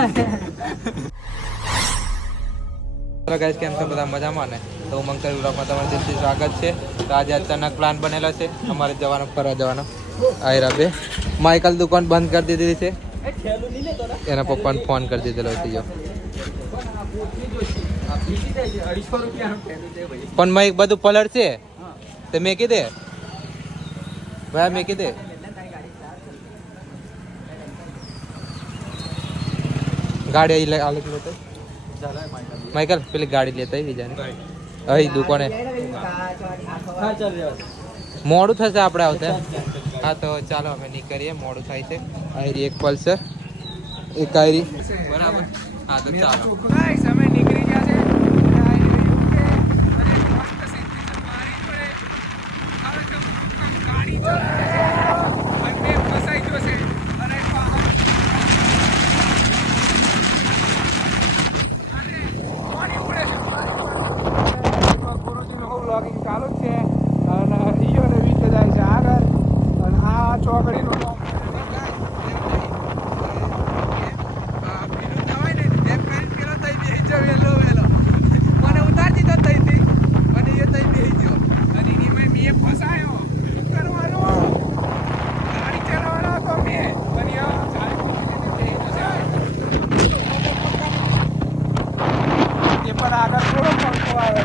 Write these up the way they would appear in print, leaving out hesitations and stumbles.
Hello guys, કેમ છો બધા મજામાં ને? તો ઉમંગકર બ્લોગમાં તમારું દિલથી સ્વાગત છે. તો આજે અચાનક પ્લાન બનેલો છે અમારે જવાનો, ફરવા જવાનો. આયરા બે માઇકલ દુકાન બંધ કરી દીધી છે, એના પપ્પાને ફોન કરી દીધેલો હતો. પણ મેં બધું પલટ છે તે મેં કીધે ભાઈ, મેં કીધે ગાડી લેતા માઇકલ પેલી ગાડી લેતા બીજાને અહીં દુકાને મોડું થશે આપણે આવતા. હા તો ચાલો અમે નીકળીએ, મોડું થાય છે. આયરી એક પલ્સર, એક આયરી, બરાબર. હા તો ચાલો અમે નીકળી ગયા છે. ચાલુ જ છે અને ઈયોને વીતે જાય છે આગળ, અને આ ચોકડીનું મને ઉતાર દીધો તઈથી, અને એ તઈ બેસી ગયો, અને એમાં મેં ફસાયો. શું કરવાનું? ગાડી ચલાવવાનો હતો મેં, પણ એ પણ આગળ થોડો પંખો આવે.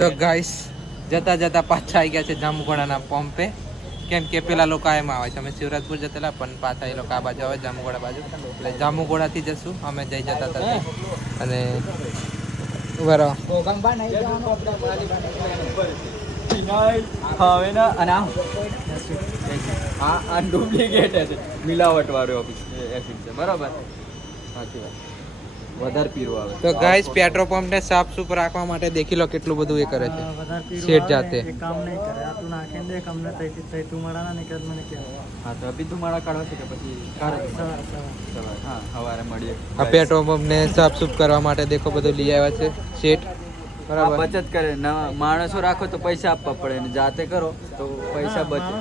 તો ગાઈસ, જતા જતા પાછા આવી ગયા છે જામુગોડાના પંપે, કેમ કે પેલા લોકો એમાં આવે છે. અમે શિવરાજપુર જતેલા, પણ પાછા એ લોકો આ બાજુ આવે, જામુગોડા બાજુ. એટલે જામુગોડાથી જશું અમે, જઈ જતા હતા. અને મિલાવટ વાળું એસિડ છે, બરાબર. સાચી વાત. વધારે પીરો આવે તો ગાઈસ, પેટ્રોલ પંપ ને સાફ સુફ રાખવા માટે દેખી લો કેટલું બધું એ કરે છે શેઠ જાતે. કામ નહીં કરે આ તું નાખીને દેખ અમને તઈ તું મારા ને કર મને કે. હા તો અભી ધુમાડા કાઢવા છે કે પછી સવાર? હા, સવારે મળીએ. આ પેટ્રોલ પંપ ને સાફ સુફ કરવા માટે દેખો બધું લઈ આવ્યા છે શેઠ, બરાબર. બચત કરે. માણસો રાખો તો પૈસા આપવા પડે, ને જાતે કરો તો પૈસા બચે.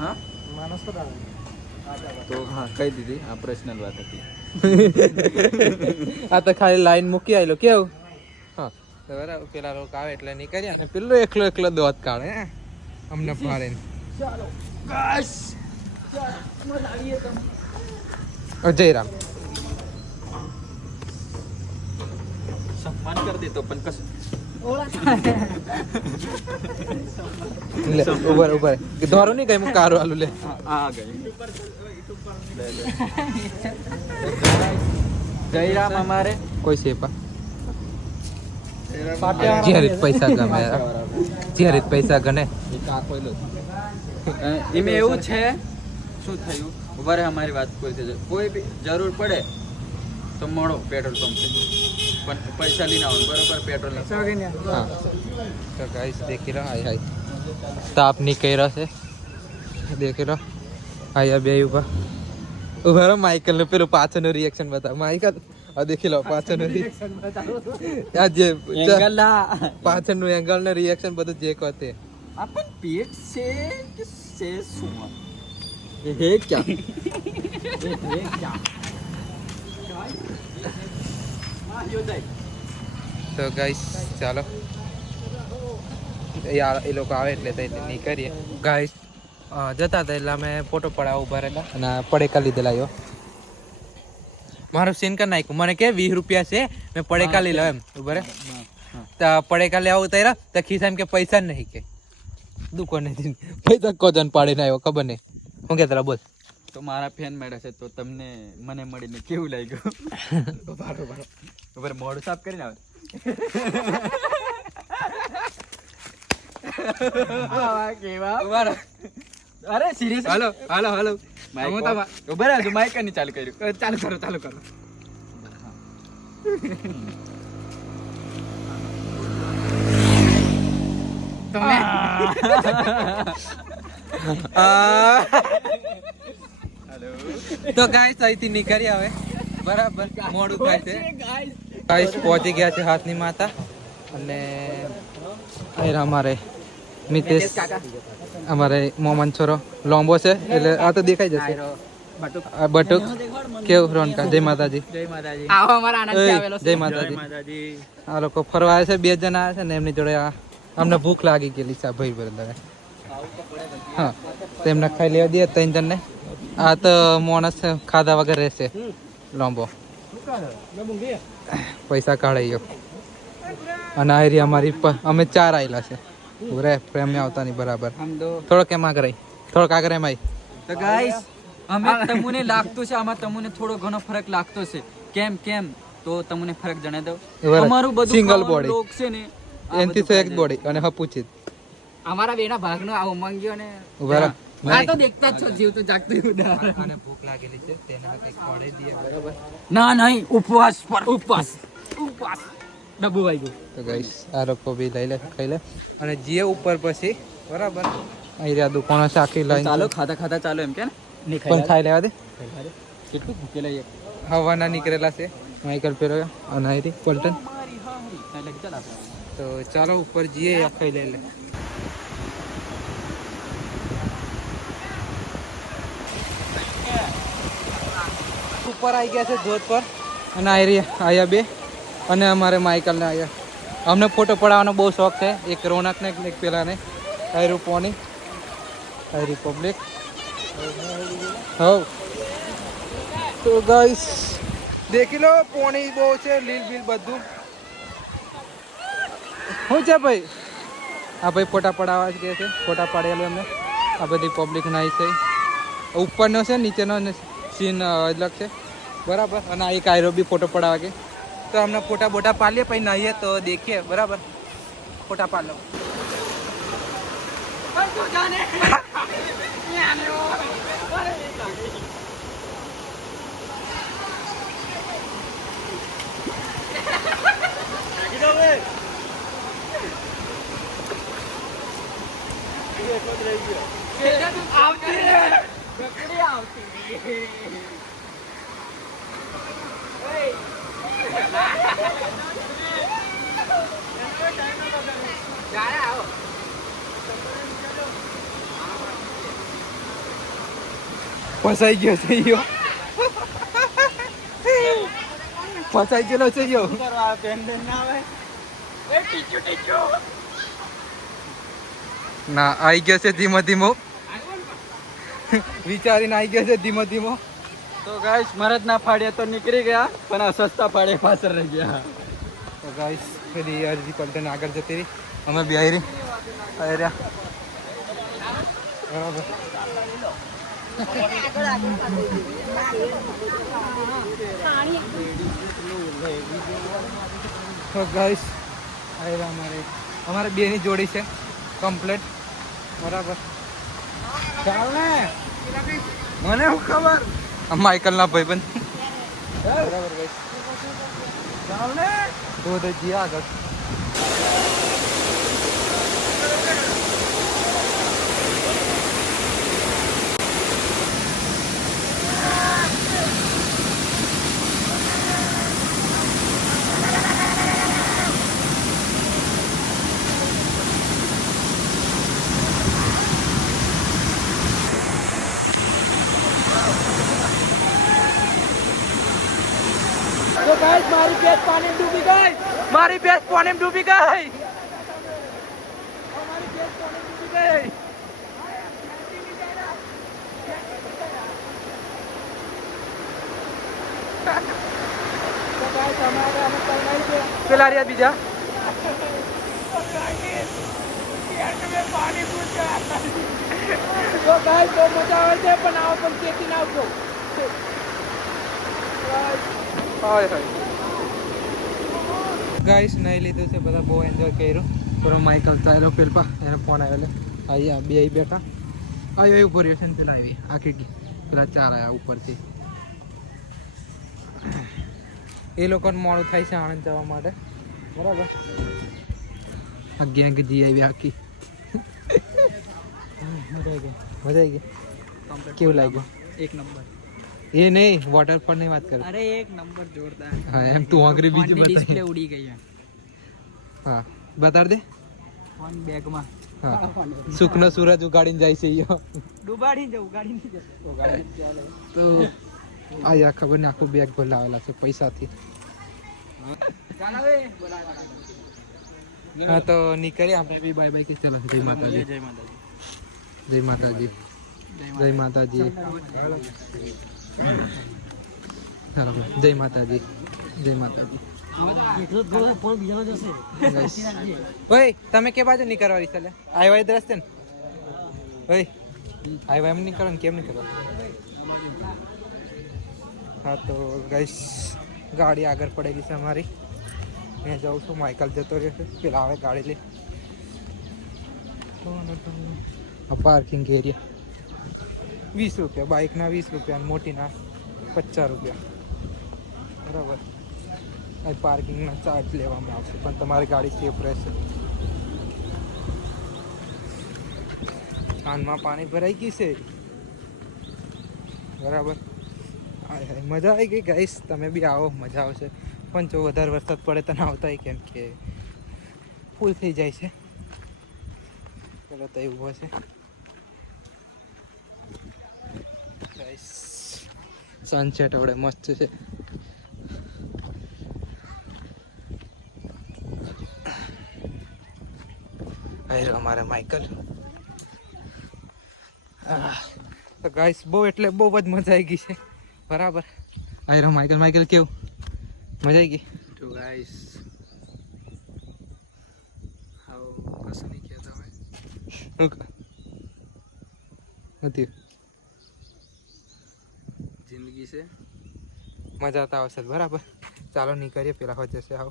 હા, માણસ તો હા, કહી દીધી. આ પર્સનલ વાત હતી. આ તો ખાલી લાઈન મૂકી આવેલો કેવું. હા તો બરાબર, પેલા લોકો આવે એટલે નીકળ્યા, અને પેલો એકલો દોત કાઢે અમને ફાડે. જયરામ સન્માન કરી દીધો પણ કશું. ઉભર ધોરો નહીં કઈ કારો આલુ લે. આ ગઈ જયરામ અમારે કોઈ સેપા જ્યારે પૈસા ગમે, જ્યારે પૈસા ગણે. એમાં એવું છે, શું થયું ઉભા રહે, અમારી વાત પૂરી થઈ જાય. કોઈ બી જરૂર પડે તો મળો પેટ્રોલ પંપ છે, પણ પૈસા લઈને આવો, બરોબર. પેટ્રોલ હા તો ગાઈસ દેખી રહ્યો, હાય હાય તાપ નીકળી છે, દેખી રહ્યો. હાય બે ઉભા રહો. માઇકલ નું પેલું પાછળનું રિએક્શન બતાવ. માઇકલ આ દેખી લો પાછળનું રિએક્શન આ જે પાછળનું એંગલ ને રિએક્શન બધું જે કહતે આપણ પેટ છે કે છે શું હે ક્યાં હે ક્યાં. તો ગાઈસ ચાલો એ લોકો આવે એટલે નીકળીએ. ગાઈસ જતા હતા એટલે અમે ફોટો પડાવવા ઉભા રહેલા, અને પડેકા લીધેલા. યો મારું સીન કરી નાખ્યું. મને કે 20 રૂપિયા છે, મેં પડેકા લઈ લો એમ. ઉભા રહે તો પડેકા લેવા ઉતાર્યા તો ખિસ્સા એમ કે પૈસા નહીં, કે દુકાને પૈસા કોજન પાડીને આવ્યો, ખબર નહીં શું કે તારા બોલ. તો મારા ફેન મળે છે, તો તમને મને મળીને કેવું લાગ્યું? બરાબર મોઢું સાફ કરીને આવે. ઉભા રહો. અરે સિરિયસ હાલો હાલો હાલો હું તમા ઉભા રહેજો માઈક ની ચાલુ કર્યું ચાલુ કરો તમને તો ગાઈસ અહીંથી નીકળી આવે બરાબર મોડું થાય છે ગાઈસ પહોંચી ગયા છે હાથની માતા અને અહીં અમારે મિતેશ અમારે મોમન છોરો લોમ્બો છે એટલે આ તો દેખાઈ જશે આ બટુક કેવું રોનકા જય માતાજી આવો અમારા આનંદ એય, આવેલો જય માતાજી આ લોકો ફરવા આવે છે 2 જણા આવે છે ને એમની જોડે અમને ભૂખ લાગી ગયેલી છે આ ભાઈ બરાબર હા તો એમને ખાઈ લેવા દે 3 જણને આ તો માણસ ખાધા વગર રહેશે લોમ્બો પૈસા કાઢાઈ અને આ એરિયા અમારી અમે 4 આવેલા છે ઉરે પ્રેમ આવતા નહીં બરાબર થોડોક એમ આગળ આવી થોડોક આગળ એમ આવી તો ગાઈસ અમે તમને લાગતું છે આમાં તમને થોડો ઘણો ફરક લાગતો છે કેમ તો તમને ફરક જણાવી દઉં બરાબર. અમારું બધું Single ખાવાનું body. લોક છે ને આ એનથી બધું તો એક ખાઈ બોડી અને હપુચિત અમારા બેના ભાગનો આ ઉમંગ્યો ને ઉભા રહો. આ તો દેખતા જ છો જીવ તો જાગતું ઉદાહરણ આને ભૂખ લાગેલી છે તેને કંઈક ખવડાવી દઈએ બરાબર ના નહીં ઉપવાસ પર ઉપવાસ ડબ્બુ આવી ગયું તો ગાઈસ આ લોકો બી લઈ લે ખાઈ લે અને જે ઉપર પછી બરાબર અહીં રહ્યા દુકાનો છે આખી લાઈન ચાલો ખાતા ચાલો એમ કે ને પણ ખાઈ લેવા દે કેટલું ભૂકેલા એક હવાના નીકળેલા છે માઇકલ પેરો અને અહીંથી પલટન એટલે ચાલ આપણે તો ચાલો ઉપર જઈએ ખાઈ લઈ લે ઉપર આવી ગયા છે ધોધ પર અને આયા બે અને અમારે માઇકલને આયા અમને ફોટો પડાવવાનો બહુ શોખ છે એક રોનકને એક પેલાને આયરું પોની આઈ રિપબ્લિક હવ તો ગાઈસ દેખી લો પોણી બહુ છે લીલ બીલ બધું શું છે ભાઈ આ ભાઈ ફોટા પડાવવા જ કે છે ફોટા પાડેલો એમને આ બધી પબ્લિક નાઈ છે ઉપરનો છે નીચેનો સીન અલગ છે બરાબર અને આ એક આયરો બી ફોટો પડાવવા કે તો અમને ફોટા બોટા પાડીએ પછી નાહીએ તો દેખીએ બરાબર ફોટા પાડ લો ફસાઈ ગયો છે યો ફસાઈ ગયેલો છે યો ના આવી ગયો છે ધીમો ધીમો વિચારીને આવી ગયો છે ધીમો ધીમો તો ગાઈસ મરદ ના ફાડ્યા તો નીકળી ગયા પણ આ સસ્તા ફાડે પાછળ રહી ગયા તો ગાઈસ પેલી અરજી પલટન આગળ જતી રહી અમે બી આવી રહી રહ્યા બરાબર તો ગાઈસ આવ્યા અમારે બેની જોડી છે કમ્પ્લેટ બરાબર ચાલ ને મને શું ખબર માઇકલ ના ભાઈબંધ બરાબર ગાઈસ ચાલ ને તો જી આગળ તો ગાઈસ મારી ભેંસ પાણીમાં ડૂબી ગઈ મારી ભેંસ પાણીમાં ડૂબી ગઈ પેલા રહ્યા બીજા તો ગાઈસ બહુ મજા આવે છે પણ આવો પણ ચેતી ના આવજો ગાઈસ નહીં લીધું છે બધા બહુ એન્જોય કર્યું પૂરો માઇકલ ચાલ્યો પેલા એને ફોન આવ્યો એટલે અહીંયા બે બેઠા આવ્યો ઉપર રહ્યો છે ને પેલા આવી આખી પેલા 4 આવ્યા ઉપરથી એ લોકોને મોડું થાય છે આણંદ જવા માટે બરાબર આ ગેંગ જી આવી આખી મજા આવી ગઈ કેવું લાગ્યું એક નંબર એ નહીં વોટરફોલ ની વાત કર અરે એક નંબર જોરદાર હા એમ તું આંગળી બીજી ડિસ્પ્લે બતાવી ઉડી ગઈ છે હા બતાડ દે ફોન બેગમાં હા સુખનો સૂરજ ઉગાડીને જાય છે ઈયો ડુબાડી જવું ગાડી નહીં જતો તો આયા ખબર ને આખું બેગ ભરાવેલા છે પૈસાથી હા તો નીકળીએ આપણે બી બાય બાય કે ચાલો જય માતાજી જય માતાજી જય માતાજી જય માતાજી ચાલો જય માતાજી જય માતાજી ઓય તમે કે બાજુ નીકળવાની ચાલે આવ્યા જ રસ્તે ને ઓય આવ્યા એમ નહીં કરો ને કેમ નહીં કરો હા તો ગાઈસ ગાડી આગળ પડેલી છે અમારી મેં જાઉં છું માઇકલ જતો રહ્યો છે પેલા આવે ગાડી લઈ પાર્કિંગ એરિયા 20 રૂપિયા બાઇકના 20 રૂપિયા અને મોટીના 50 રૂપિયા બરાબર આ પાર્કિંગના ચાર્જ લેવામાં આવશે પણ તમારી ગાડી સેફ રહેશે કાનમાં પાણી ભરાઈ ગઈ છે બરાબર હાય હાય મજા આવી ગઈ ગાઈસ તમે બી આવો મજા આવશે પણ જો વધારે વરસાદ પડે તો ના આવતા કેમ કે ફૂલ થઈ જાય છે ચલો તો એવું હશે ગાઈસ સનસેટ વડે મસ્ત છે આયરો અમારે માઇકલ તો ગાઈસ બહુ એટલે બહુ જ મજા આવી ગઈ છે બરાબર આયરો માઇકલ માઇકલ કેવું મજા આવી ગઈ તો ગાઈસ હાઉ કશું નહીં કહેતા હોય નથી જિંદગી છે મજા તો આવશે બરાબર ચાલો નીકળીએ પેલા હોય જશે આવો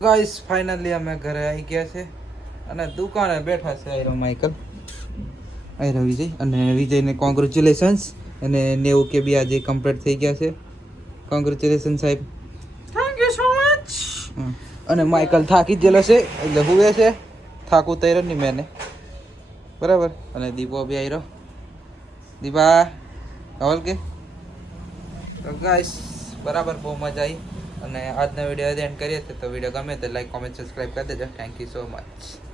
ગાઈસ ફાઇનલી અમે ઘરે આવી ગયા છે અને દુકાને બેઠા છે આયરો માઇકલ આયરો વિજય અને વિજયને કોંગ્રેચ્યુલેશન્સ અને 90 કે બી આજે કમ્પ્લીટ થઈ ગયા છે કોંગ્રેચ્યુલેશન સાહેબ થેન્ક યુ સો મચ અને માઇકલ થાકી જ ગયેલો છે એટલે હુવે છે થાક ઉતાર્યો નહીં મેને બરાબર અને દીપો બી આવ્યો દીપા રાવલ કે તો ગાઈસ બરાબર બહુ મજા આવી અને આજનો વિડીયો એન્ડ કરીએ તો વિડીયો ગમે તો લાઈક કોમેન્ટ સબસ્ક્રાઈબ કરી દેજો થેન્ક યુ સો મચ